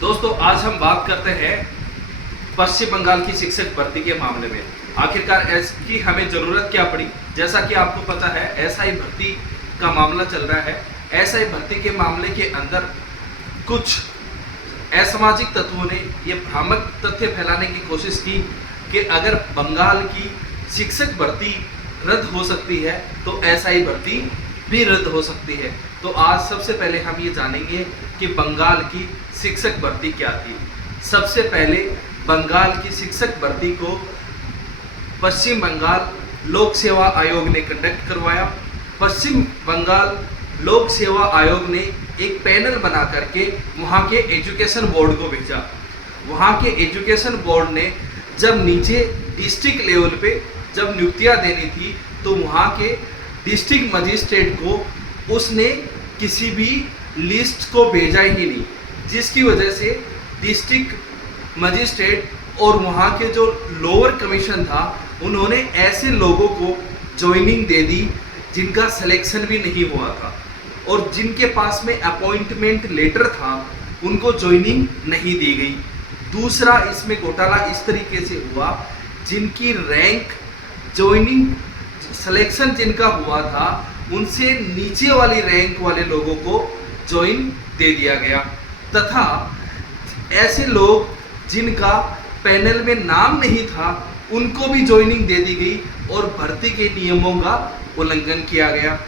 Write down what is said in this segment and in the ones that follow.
दोस्तों आज हम बात करते हैं पश्चिम बंगाल की शिक्षक भर्ती के मामले में। आखिरकार इसकी हमें ज़रूरत क्या पड़ी। जैसा कि आपको पता है एसआई भर्ती का मामला चल रहा है। एसआई भर्ती के मामले के अंदर कुछ असामाजिक तत्वों ने ये भ्रामक तथ्य फैलाने की कोशिश की कि अगर बंगाल की शिक्षक भर्ती रद्द हो सकती है तो एसआई भर्ती भी रद्द हो सकती है। तो आज सबसे पहले हम ये जानेंगे कि बंगाल की शिक्षक भर्ती क्या थी। सबसे पहले बंगाल की शिक्षक भर्ती को पश्चिम बंगाल लोक सेवा आयोग ने कंडक्ट करवाया। पश्चिम बंगाल लोक सेवा आयोग ने एक पैनल बना करके वहाँ के एजुकेशन बोर्ड को भेजा। वहाँ के एजुकेशन बोर्ड ने जब नीचे डिस्ट्रिक्ट लेवल पे जब नियुक्तियाँ देनी थी तो वहाँ के डिस्ट्रिक्ट मजिस्ट्रेट को उसने किसी भी लिस्ट को भेजा ही नहीं, जिसकी वजह से डिस्ट्रिक्ट मजिस्ट्रेट और वहाँ के जो लोअर कमीशन था उन्होंने ऐसे लोगों को ज्वाइनिंग दे दी जिनका सिलेक्शन भी नहीं हुआ था और जिनके पास में अपॉइंटमेंट लेटर था उनको ज्वाइनिंग नहीं दी गई। दूसरा इसमें घोटाला इस तरीके से हुआ जिनकी रैंक ज्वाइनिंग सिलेक्शन जिनका हुआ था उनसे नीचे वाली रैंक वाले लोगों को ज्वाइन दे दिया गया तथा ऐसे लोग जिनका पैनल में नाम नहीं था उनको भी ज्वाइनिंग दे दी गई और भर्ती के नियमों का उल्लंघन किया गया।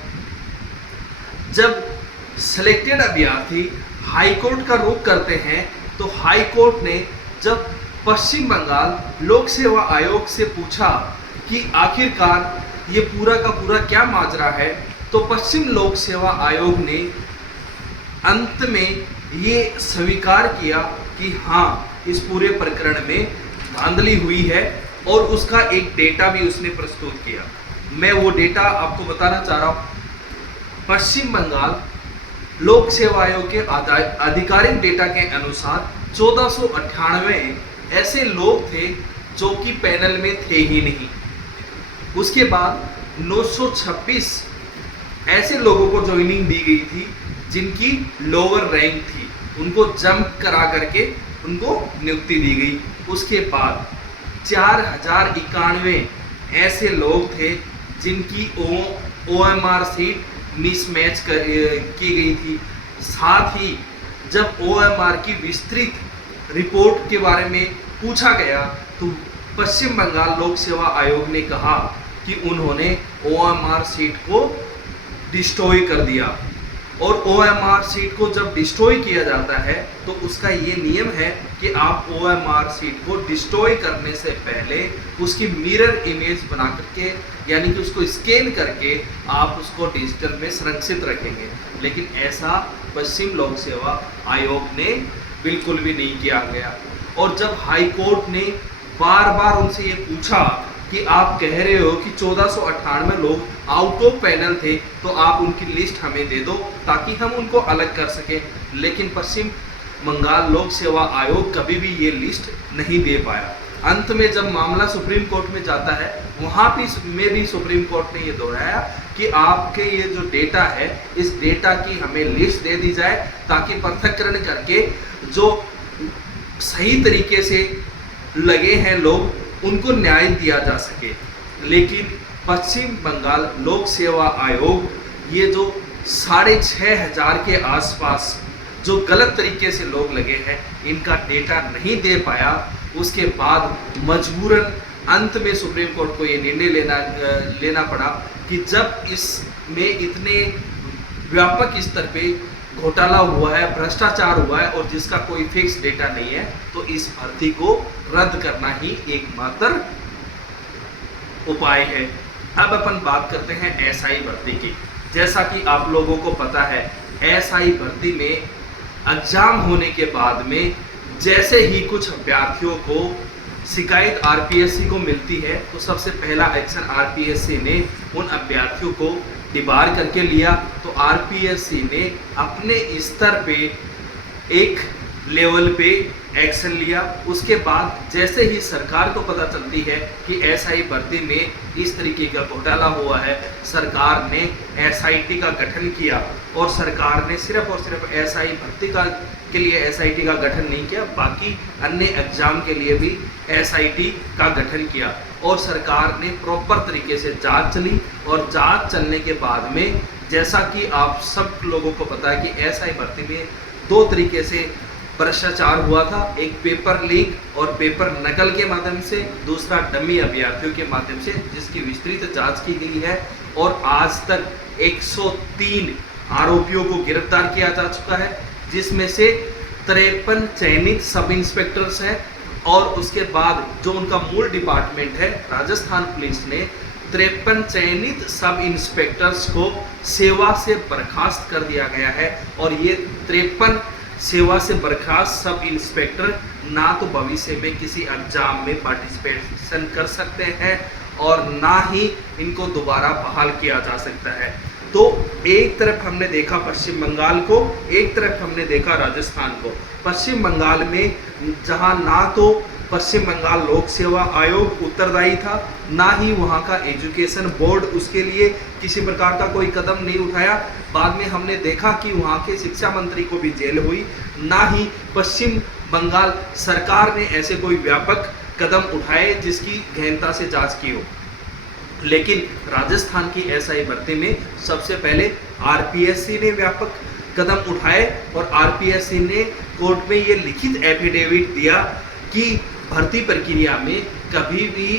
जब सिलेक्टेड अभ्यर्थी हाई कोर्ट का रुख करते हैं तो हाई कोर्ट ने जब पश्चिम बंगाल लोक सेवा आयोग से पूछा कि आखिरकार ये पूरा का पूरा क्या माजरा है, तो पश्चिम लोक सेवा आयोग ने अंत में ये स्वीकार किया कि हाँ इस पूरे प्रकरण में धांधली हुई है और उसका एक डेटा भी उसने प्रस्तुत किया। मैं वो डेटा आपको बताना चाह रहा हूँ। पश्चिम बंगाल लोक सेवा आयोग के आधिकारिक डेटा के अनुसार 1498 ऐसे लोग थे जो कि पैनल में थे ही नहीं। उसके बाद 926 ऐसे लोगों को ज्वाइनिंग दी गई थी जिनकी लोअर रैंक थी, उनको जंप करा करके उनको नियुक्ति दी गई। उसके बाद 4091 ऐसे लोग थे जिनकी OMR सीट मिसमैच की गई थी। साथ ही जब OMR की विस्तृत रिपोर्ट के बारे में पूछा गया तो पश्चिम बंगाल लोक सेवा आयोग ने कहा कि उन्होंने OMR सीट को डिस्ट्रॉय कर दिया और OMR सीट को जब डिस्ट्रॉय किया जाता है तो उसका ये नियम है कि आप OMR सीट को डिस्ट्रॉय करने से पहले उसकी मिरर इमेज बना करके यानी कि उसको स्कैन करके आप उसको डिजिटल में संरक्षित रखेंगे, लेकिन ऐसा पश्चिम लोक सेवा आयोग ने बिल्कुल भी नहीं किया गया। और जब हाई कोर्ट ने बार बार उनसे ये पूछा कि आप कह रहे हो कि 1498 लोग आउट ऑफ पैनल थे तो आप उनकी लिस्ट हमें दे दो ताकि हम उनको अलग कर सकें, लेकिन पश्चिम बंगाल लोक सेवा आयोग कभी भी ये लिस्ट नहीं दे पाया। अंत में जब मामला सुप्रीम कोर्ट में जाता है वहाँ भी सुप्रीम कोर्ट ने ये दोहराया कि आपके ये जो डेटा है इस डेटा की हमें लिस्ट दे दी जाए ताकि पृथक्करण करके जो सही तरीके से लगे हैं लोग उनको न्याय दिया जा सके। लेकिन पश्चिम बंगाल लोक सेवा आयोग ये जो 6500 के आसपास जो गलत तरीके से लोग लगे हैं इनका डेटा नहीं दे पाया। उसके बाद मजबूरन अंत में सुप्रीम कोर्ट को ये निर्णय लेना पड़ा कि जब इसमें इतने व्यापक स्तर पे घोटाला हुआ है, भ्रष्टाचार हुआ है और जिसका कोई फिक्स डेटा नहीं है तो इस भर्ती को रद्द करना ही एकमात्र उपाय है। अब अपन बात करते हैं एसआई भर्ती की। जैसा कि आप लोगों को पता है एसआई भर्ती में एग्जाम होने के बाद में जैसे ही कुछ अभ्यर्थियों को शिकायत आरपीएससी को मिलती है तो सबसे पहला एक्शन आरपीएससी ने उन अभ्यर्थियों को डिबार करके लिया। तो आरपीएससी ने अपने स्तर पे एक लेवल पे एक्शन लिया। उसके बाद जैसे ही सरकार को पता चलती है कि एसआई भर्ती में इस तरीके का घोटाला हुआ है, सरकार ने एसआईटी का गठन किया और सरकार ने सिर्फ और सिर्फ एसआई भर्ती का के लिए एसआईटी का गठन नहीं किया, बाकी अन्य एग्जाम के लिए भी एसआईटी का गठन किया और सरकार ने प्रॉपर तरीके से जांच चली। और जांच चलने के बाद में जैसा कि आप सब लोगों को पता है कि एसआई भर्ती में 2 तरीके से भ्रष्टाचार हुआ था, एक पेपर लीक और पेपर नकल के माध्यम से, दूसरा डमी अभ्यर्थियों के माध्यम से, जिसकी विस्तृत जांच की गई है और आज तक 103 आरोपियों को गिरफ्तार किया जा चुका है, जिसमें से 53 चयनित सब इंस्पेक्टर्स हैं और उसके बाद जो उनका मूल डिपार्टमेंट है राजस्थान पुलिस ने 53 चयनित सब इंस्पेक्टर्स को सेवा से बर्खास्त कर दिया गया है। और ये 53 सेवा से बर्खास्त सब इंस्पेक्टर ना तो भविष्य में किसी एग्जाम में पार्टिसिपेशन कर सकते हैं और ना ही इनको दोबारा बहाल किया जा सकता है। तो एक तरफ हमने देखा पश्चिम बंगाल को, एक तरफ हमने देखा राजस्थान को। पश्चिम बंगाल में जहां ना तो पश्चिम बंगाल लोक सेवा आयोग उत्तरदायी था, ना ही वहां का एजुकेशन बोर्ड उसके लिए किसी प्रकार का कोई कदम नहीं उठाया। बाद में हमने देखा कि वहां के शिक्षा मंत्री को भी जेल हुई, ना ही पश्चिम बंगाल सरकार ने ऐसे कोई व्यापक कदम उठाए जिसकी गहनता से जांच की हो। लेकिन राजस्थान की एसआई भर्ती में सबसे पहले आरपीएससी ने व्यापक कदम उठाए और आरपीएससी ने कोर्ट में ये लिखित एफिडेविट दिया कि भर्ती प्रक्रिया में कभी भी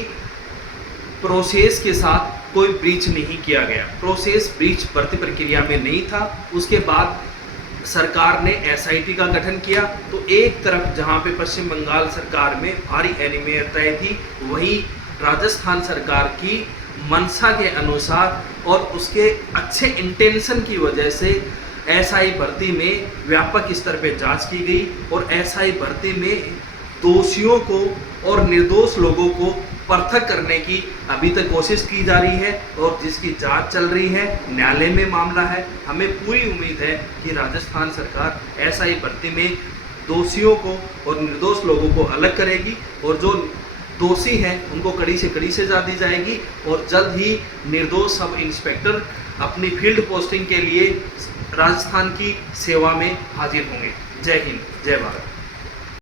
प्रोसेस के साथ कोई ब्रीच नहीं किया गया, प्रोसेस ब्रीच भर्ती प्रक्रिया में नहीं था। उसके बाद सरकार ने एसआईटी का गठन किया। तो एक तरफ जहां पे पश्चिम बंगाल सरकार में भारी अनियमितताएं थी, वहीं राजस्थान सरकार की मंशा के अनुसार और उसके अच्छे इंटेंशन की वजह से एसआई भर्ती में व्यापक स्तर पे जांच की गई और एसआई भर्ती में दोषियों को और निर्दोष लोगों को पृथक करने की अभी तक कोशिश की जा रही है और जिसकी जांच चल रही है, न्यायालय में मामला है। हमें पूरी उम्मीद है कि राजस्थान सरकार एसआई भर्ती में दोषियों को और निर्दोष लोगों को अलग करेगी और जो दोषी हैं उनको कड़ी से कड़ी सजा दी जाएगी और जल्द ही निर्दोष सब इंस्पेक्टर अपनी फील्ड पोस्टिंग के लिए राजस्थान की सेवा में हाजिर होंगे। जय हिंद, जय भारत।